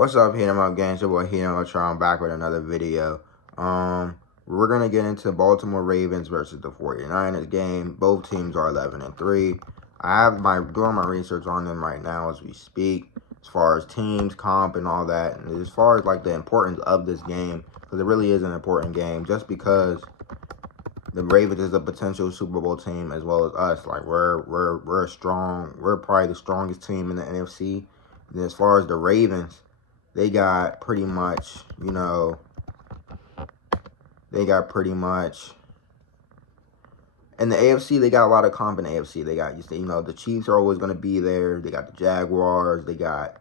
What's up, Heat 'em Up gang? It's your boy Heat 'em Up. I'm back with another video. We're gonna get into Baltimore Ravens versus the 49ers game. Both teams are 11-3. I have doing my research on them right now as we speak, as far as teams, comp, and all that. And as far as like the importance of this game, because it really is an important game, just because the Ravens is a potential Super Bowl team as well as us. Like we're probably the strongest team in the NFC. And as far as the Ravens, they got pretty much, in the AFC, they got a lot of comp in the AFC. They got, the Chiefs are always going to be there. They got the Jaguars. They got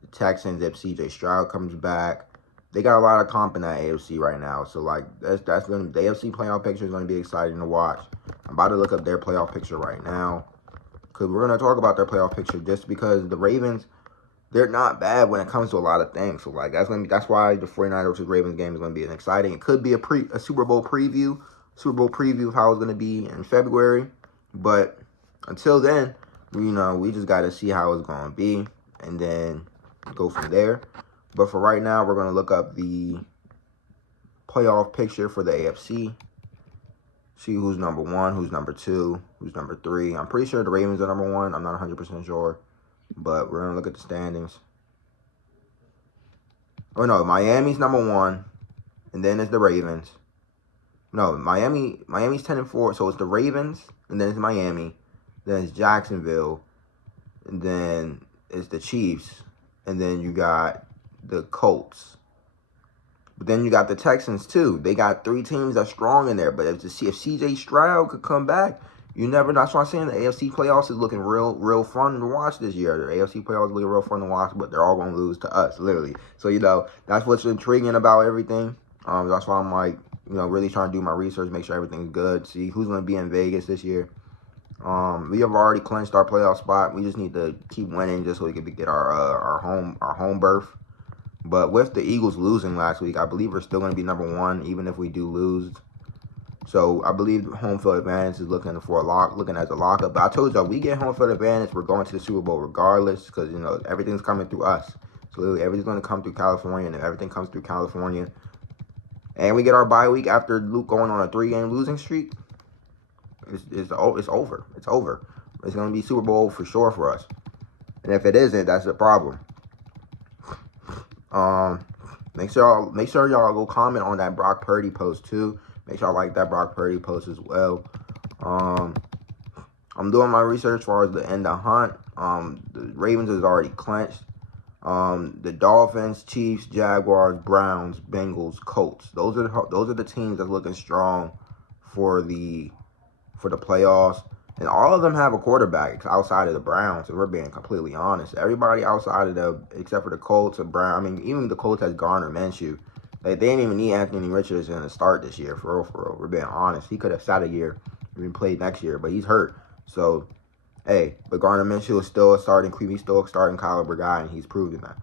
the Texans if CJ Stroud comes back. They got a lot of comp in that AFC right now. So, like, that's going to be, the AFC playoff picture is going to be exciting to watch. I'm about to look up their playoff picture right now, because we're going to talk about their playoff picture just because the Ravens, they're not bad when it comes to a lot of things. So, like, that's why the 49ers versus Ravens game is going to be exciting. It could be a Super Bowl preview of how it's going to be in February. But until then, we just got to see how it's going to be and then go from there. But for right now, we're going to look up the playoff picture for the AFC. See who's number 1, who's number 2, who's number 3. I'm pretty sure the Ravens are number 1. I'm not 100% sure. But we're going to look at the standings. Oh, no. Miami's number 1. And then it's the Ravens. No, Miami's 10-4. So it's the Ravens. And then it's Miami. Then it's Jacksonville. And then it's the Chiefs. And then you got the Colts. But then you got the Texans, too. They got 3 teams that's strong in there. But if CJ Stroud could come back, you never know. That's why I'm saying the AFC playoffs is looking real fun to watch this year. The AFC playoffs looking real fun to watch, but they're all going to lose to us, literally. So, that's what's intriguing about everything. That's why I'm, like, really trying to do my research, make sure everything's good, see who's going to be in Vegas this year. We have already clinched our playoff spot. We just need to keep winning just so we can get our home berth. But with the Eagles losing last week, I believe we're still going to be number 1, even if we do lose. So I believe home field advantage is looking as a lockup. But I told y'all, we get home field advantage, we're going to the Super Bowl regardless, because everything's coming through us. So literally everything's going to come through California, and if everything comes through California, and we get our bye week after Luke going on a 3-game losing streak, it's over. It's over. It's going to be Super Bowl for sure for us. And if it isn't, that's the problem. Make sure y'all go comment on that Brock Purdy post too. Make sure y'all like that Brock Purdy post as well. I'm doing my research as far as the end of hunt. The Ravens is already clinched. The Dolphins, Chiefs, Jaguars, Browns, Bengals, Colts. Those are the teams that's looking strong for the playoffs. And all of them have a quarterback outside of the Browns, if we're being completely honest. Everybody outside of except for the Colts and Browns. I mean, even the Colts has Garner Minshew. Like, they didn't even need Anthony Richardson to start this year, for real. We're being honest. He could have sat a year and played next year, but he's hurt. So, hey, but Garner Minshew is still a starting caliber guy, and he's proven that.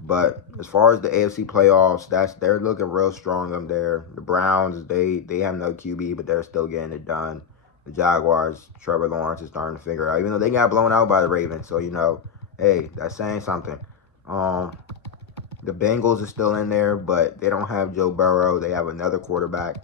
But as far as the AFC playoffs, they're looking real strong up there. The Browns, they have no QB, but they're still getting it done. The Jaguars, Trevor Lawrence is starting to figure it out, even though they got blown out by the Ravens. So, hey, that's saying something. The Bengals are still in there, but they don't have Joe Burrow. They have another quarterback.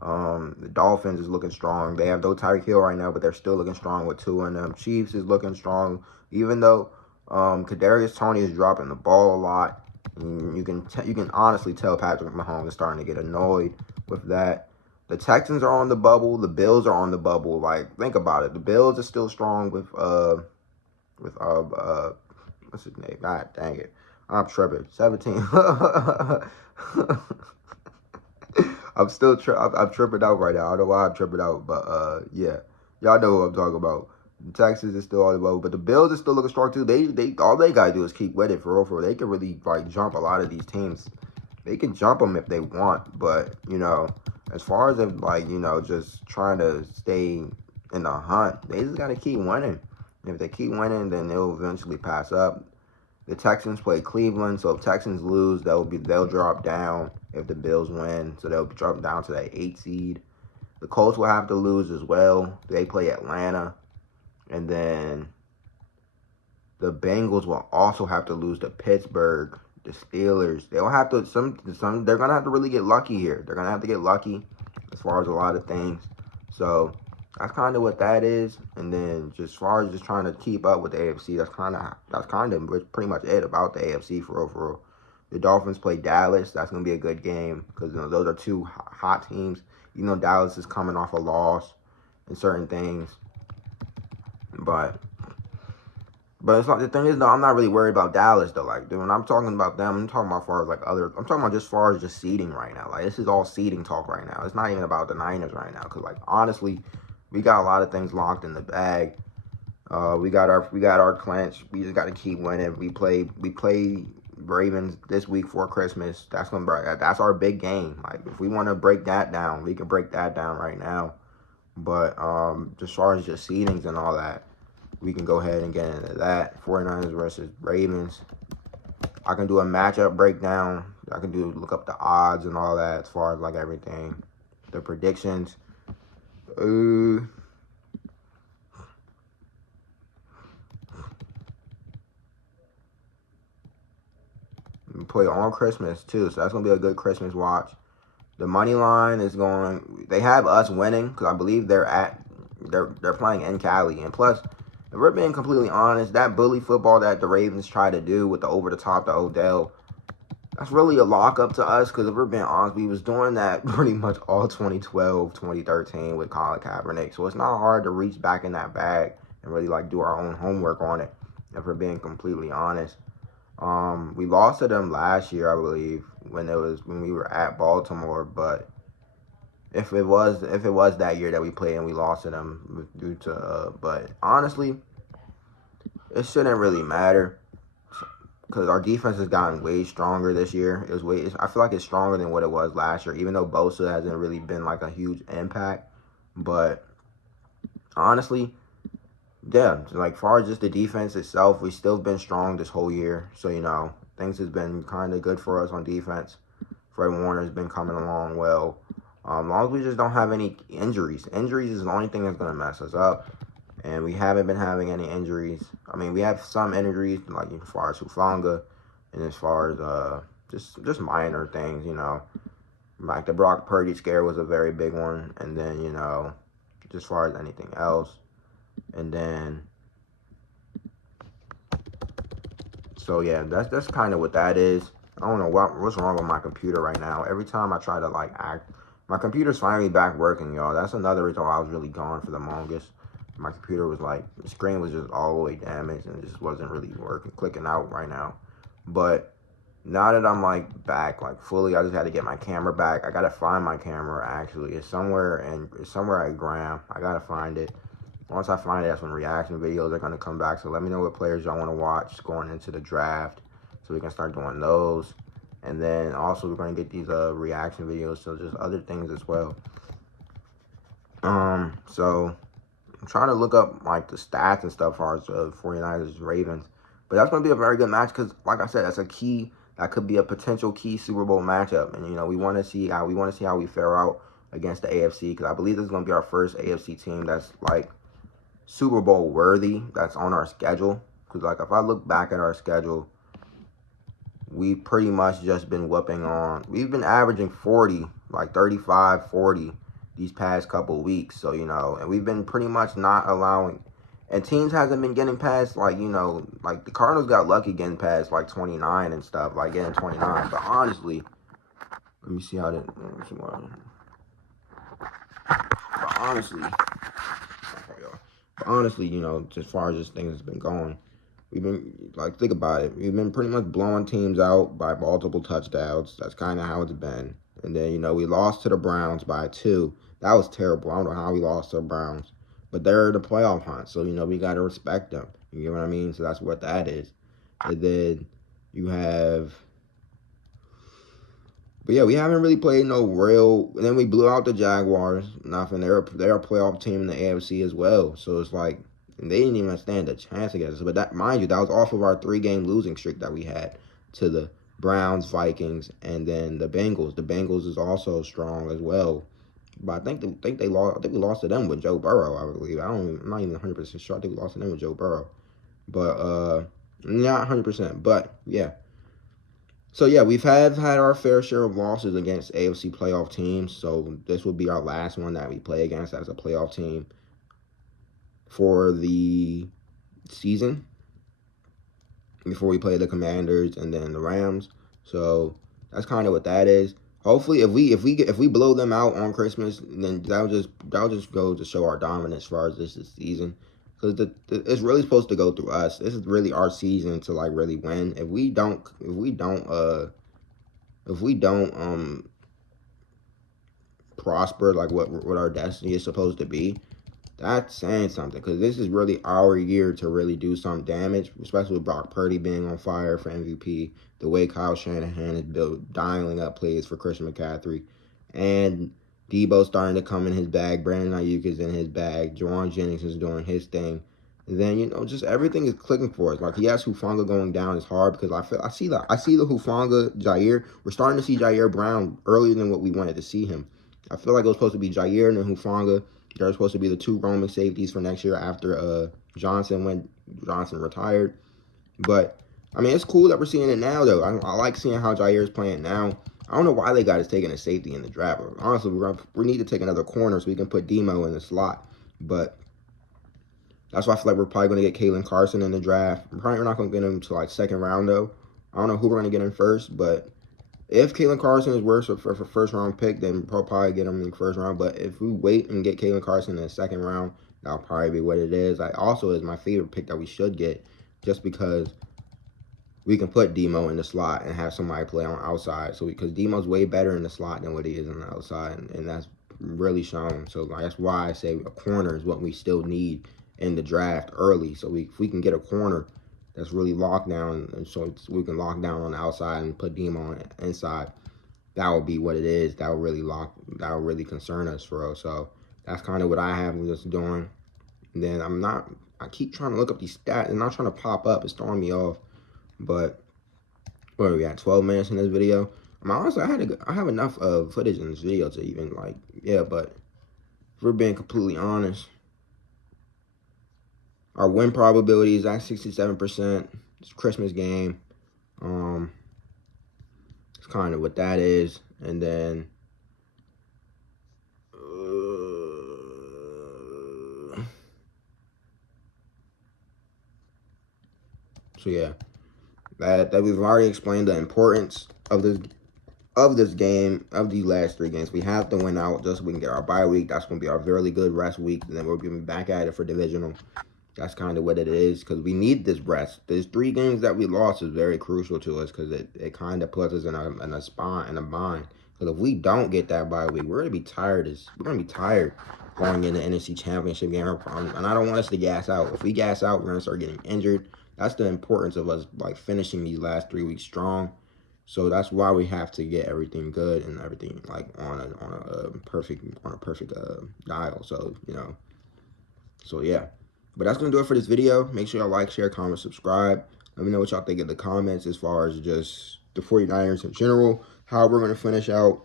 The Dolphins is looking strong. They have no Tyreek Hill right now, but they're still looking strong with 2 in them. Chiefs is looking strong, even though Kadarius Toney is dropping the ball a lot. You can honestly tell Patrick Mahomes is starting to get annoyed with that. The Texans are on the bubble. The Bills are on the bubble. Like, think about it. The Bills are still strong with what's his name? God dang it. I'm tripping. 17. I'm tripping out right now. I don't know why I'm tripping out, but yeah. Y'all know who I'm talking about. The Texans is still on the bubble, but the Bills is still looking strong too. They all they gotta do is keep with it for real. They can really jump a lot of these teams. They can jump them if they want, but as far as just trying to stay in the hunt, they just gotta keep winning. And if they keep winning, then they'll eventually pass up. The Texans play Cleveland, so if Texans lose, they'll drop down if the Bills win, so they'll drop down to that 8 seed. The Colts will have to lose as well. They play Atlanta, and then The Bengals will also have to lose to Pittsburgh, the Steelers. They'll have to they're gonna have to really get lucky here. They're gonna have to get lucky as far as a lot of things. So that's kind of what that is. And then just as far as just trying to keep up with the AFC, that's kind of pretty much it about the AFC for overall. The Dolphins play Dallas. That's gonna be a good game because those are two hot teams. You know, Dallas is coming off a loss and certain things, but it's like the thing is though, I'm not really worried about Dallas though. Like, dude, when I'm talking about them, I'm talking about as far as like I'm talking about just as far as just seeding right now. Like, this is all seeding talk right now. It's not even about the Niners right now, because like honestly, we got a lot of things locked in the bag. We got our clinch. We just got to keep winning. We play Ravens this week for Christmas. That's our big game. Like, if we want to break that down, we can break that down right now. But just as far as just seedings and all that, we can go ahead and get into that. 49ers versus Ravens. I can do a matchup breakdown. I can look up the odds and all that as far as like everything. The predictions. We play on Christmas too, so that's gonna be a good Christmas watch. The money line is going. They have us winning because I believe they're playing in Cali, and plus, if we're being completely honest, that bully football that the Ravens try to do with the over the top to Odell, that's really a lock up to us because if we're being honest, we was doing that pretty much all 2012, 2013 with Colin Kaepernick. So it's not hard to reach back in that bag and really like do our own homework on it, if we're being completely honest. We lost to them last year, I believe, when we were at Baltimore, but if it was that year that we played and we lost to them due to but honestly, it shouldn't really matter because our defense has gotten way stronger this year. I feel like it's stronger than what it was last year, even though Bosa hasn't really been like a huge impact. But honestly, yeah, like far as just the defense itself, we've still been strong this whole year. So, you know, things has been kind of good for us on defense. Fred Warner's been coming along well. As long as we just don't have any injuries. Injuries is the only thing that's going to mess us up. And we haven't been having any injuries. I mean, we have some injuries, like as far as Hufanga, and as far as just minor things, you know. Like the Brock Purdy scare was a very big one. And then, you know, just as far as anything else. And then, so yeah, that's kind of what that is. I don't know what's wrong with my computer right now. Every time I try to like act, my computer's finally back working, y'all. That's another reason why I was really gone for the longest. My computer was like, the screen was just all the way damaged and it just wasn't really clicking out right now. But now that I'm like back, like fully, I just had to get my camera back. I gotta find my camera actually. It's somewhere at Graham. I gotta find it. Once I find it, that's when reaction videos are gonna come back. So let me know what players y'all want to watch going into the draft, so we can start doing those. And then also we're gonna get these reaction videos, so just other things as well. So I'm trying to look up like the stats and stuff as far as 49ers Ravens, but that's gonna be a very good match because, like I said, that could be a potential key Super Bowl matchup. And you know, we want to see how we fare out against the AFC, because I believe this is gonna be our first AFC team that's like Super Bowl worthy, that's on our schedule. Because like if I look back at our schedule, we pretty much just been we've been averaging 40, like 35, 40 these past couple weeks. So, you know, and we've been pretty much not allowing, and teams hasn't been getting past, like, you know, like the Cardinals got lucky getting past like 29 and stuff, like getting 29. But honestly, let me see how that, but honestly, you know, as far as just things has been going, we've been, like, think about it. We've been pretty much blowing teams out by multiple touchdowns. That's kind of how it's been. And then, you know, we lost to the Browns by 2. That was terrible. I don't know how we lost to the Browns. But they're the playoff hunt, so, you know, we got to respect them. You get what I mean? So that's what that is. And then you have... But yeah, we haven't really played no real. And then we blew out the Jaguars. Nothing. They're a playoff team in the AFC as well. So it's like, and they didn't even stand a chance against us. But that, mind you, that was off of our 3-game losing streak that we had to the Browns, Vikings, and then the Bengals. The Bengals is also strong as well. But I think we lost to them with Joe Burrow, I believe. I'm not even 100% sure. I think we lost to them with Joe Burrow. but not 100%. But yeah. So yeah, we've had our fair share of losses against AFC playoff teams. So this will be our last one that we play against as a playoff team for the season before we play the Commanders and then the Rams. So that's kind of what that is. Hopefully, if we blow them out on Christmas, then that'll just go to show our dominance as far as this season. Because it's really supposed to go through us. This is really our season to like really win. If we don't prosper like what our destiny is supposed to be, that's saying something, because this is really our year to really do some damage, especially with Brock Purdy being on fire for MVP, the way Kyle Shanahan is dialing up plays for Christian McCaffrey, and Debo starting to come in his bag, Brandon Ayuk is in his bag, Juwan Jennings is doing his thing. And then, you know, just everything is clicking for us. Like, yes, Hufanga going down is hard because I see the Hufanga Jair. We're starting to see Jair Brown earlier than what we wanted to see him. I feel like it was supposed to be Jair and then Hufanga. They're supposed to be the two roaming safeties for next year after Johnson retired. But I mean, it's cool that we're seeing it now, though. I like seeing how Jair's playing now. I don't know why they got us taking a safety in the draft. Honestly, we need to take another corner so we can put Demo in the slot. But that's why I feel like we're probably going to get Kalen Carson in the draft. We're not going to get him to like second round, though. I don't know who we're going to get in first, but if Kalen Carson is worse for first round pick, then we'll probably get him in the first round. But if we wait and get Kalen Carson in the second round, that'll probably be what it is. Also is my favorite pick that we should get, just because we can put Demo in the slot and have somebody play on the outside. So because Demo's way better in the slot than what he is on the outside, and that's really shown. So that's why I say a corner is what we still need in the draft early. So if we can get a corner that's really locked down, and so we can lock down on the outside and put Demo on the inside, that will be what it is. That will really concern us for us. So that's kind of what I have just doing. And then I keep trying to look up these stats and not trying to pop up. It's throwing me off. But what are we at? 12 minutes in this video. I mean, honestly, I have enough footage in this video to even like, yeah. But if we're being completely honest, our win probability is at 67%. It's a Christmas game. It's kind of what that is. And then so yeah, that we've already explained the importance of this game, of these last 3 games. We have to win out just so we can get our bye week. That's going to be our really good rest week, and then we're going to be back at it for divisional. That's kind of what it is, because we need this rest. These 3 games that we lost is very crucial to us, because it kind of puts us in a bind. Because if we don't get that bye week, we're going to be tired. We're going to be tired going in the NFC Championship game. And I don't want us to gas out. If we gas out, we're going to start getting injured. That's the importance of us like finishing these last 3 weeks strong. So that's why we have to get everything good and everything like on a perfect dial. So, you know, so yeah. But that's going to do it for this video. Make sure y'all like, share, comment, subscribe. Let me know what y'all think in the comments as far as just the 49ers in general, how we're going to finish out.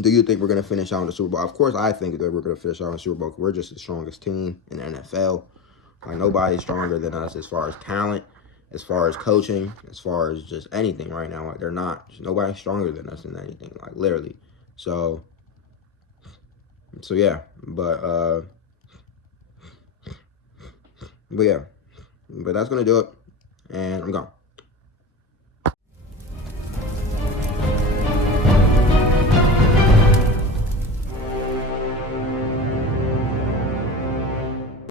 Do you think we're going to finish out in the Super Bowl? Of course, I think that we're going to finish out in the Super Bowl. We're just the strongest team in the NFL. Like, nobody's stronger than us as far as talent, as far as coaching, as far as just anything right now. Like, they're not. Nobody's stronger than us in anything, like, literally. So yeah. But yeah. But that's going to do it. And I'm gone.